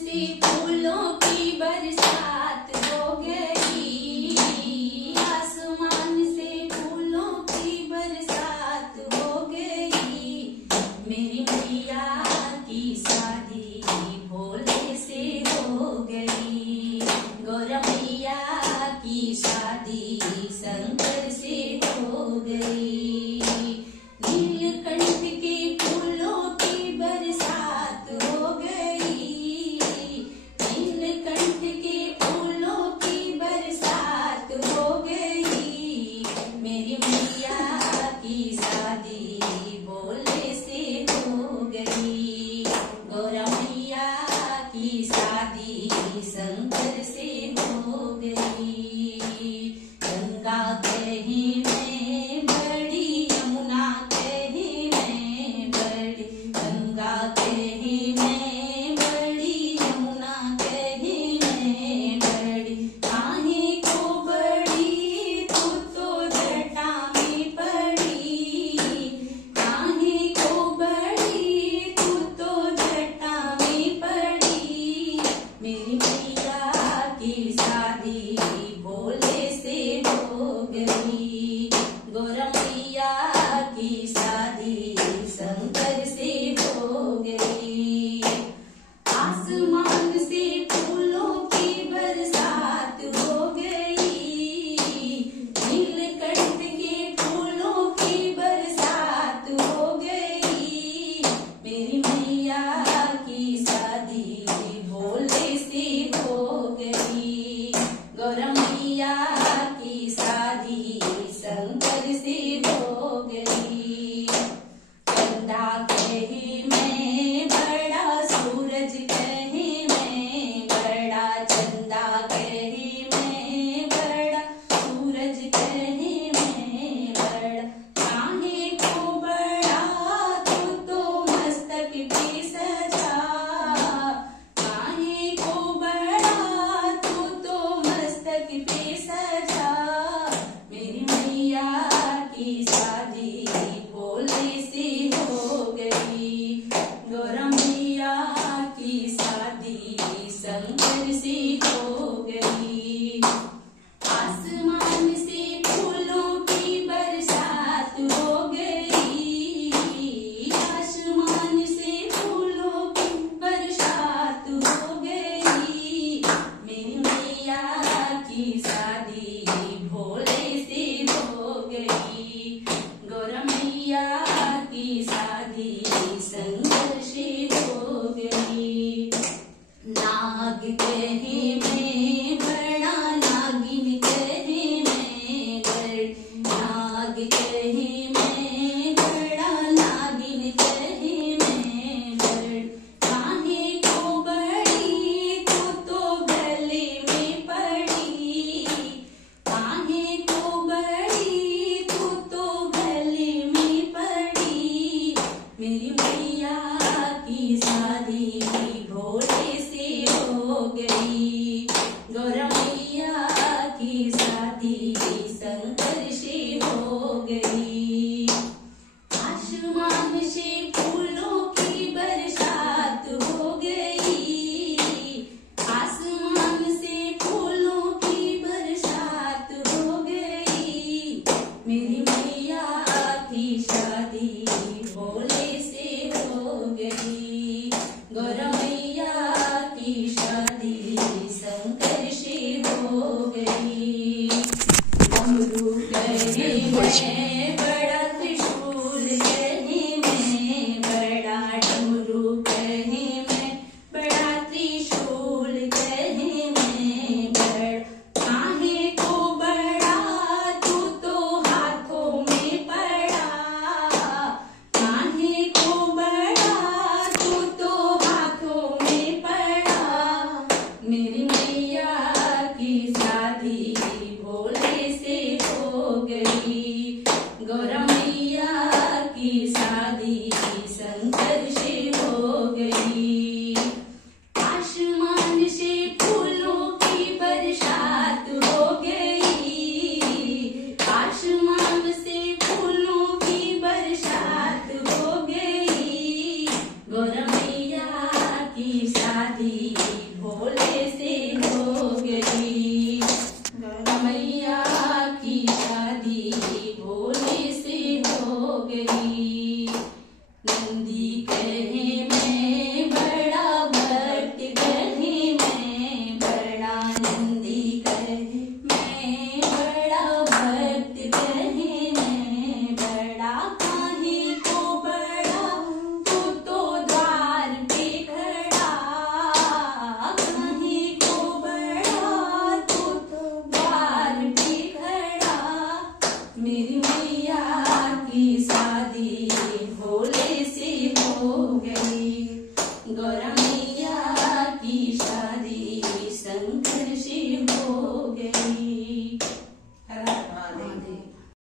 से फूलों की बरसात हो गई, आसमान से फूलों की बरसात हो गई। मेरी मैया की शादी भोले से हो गई, गौरा मैया की शादी शंकर से हो गई। नीलकंठ के फूलों की बरसात हो गई, नीलकंठ के फूलों की बरसात हो गई। मेरी मैया की शादी भोले से हो गई, गौरा मैया की शादी शंकर से हो गई। गंगा कहीं में बड़ी, यमुना कहीं में बड़ी, गंगा कहीं में बड़ी, यमुना कहीं में बड़ी। काहे को बड़ी तू तो जटा में पड़ी, काहे को बड़ी तू तो जटा में पड़ी। मेरी मैया की शादी शादी भोले से हो गई। मैया की शादी भोले से हो गई। नंदी कहे मैं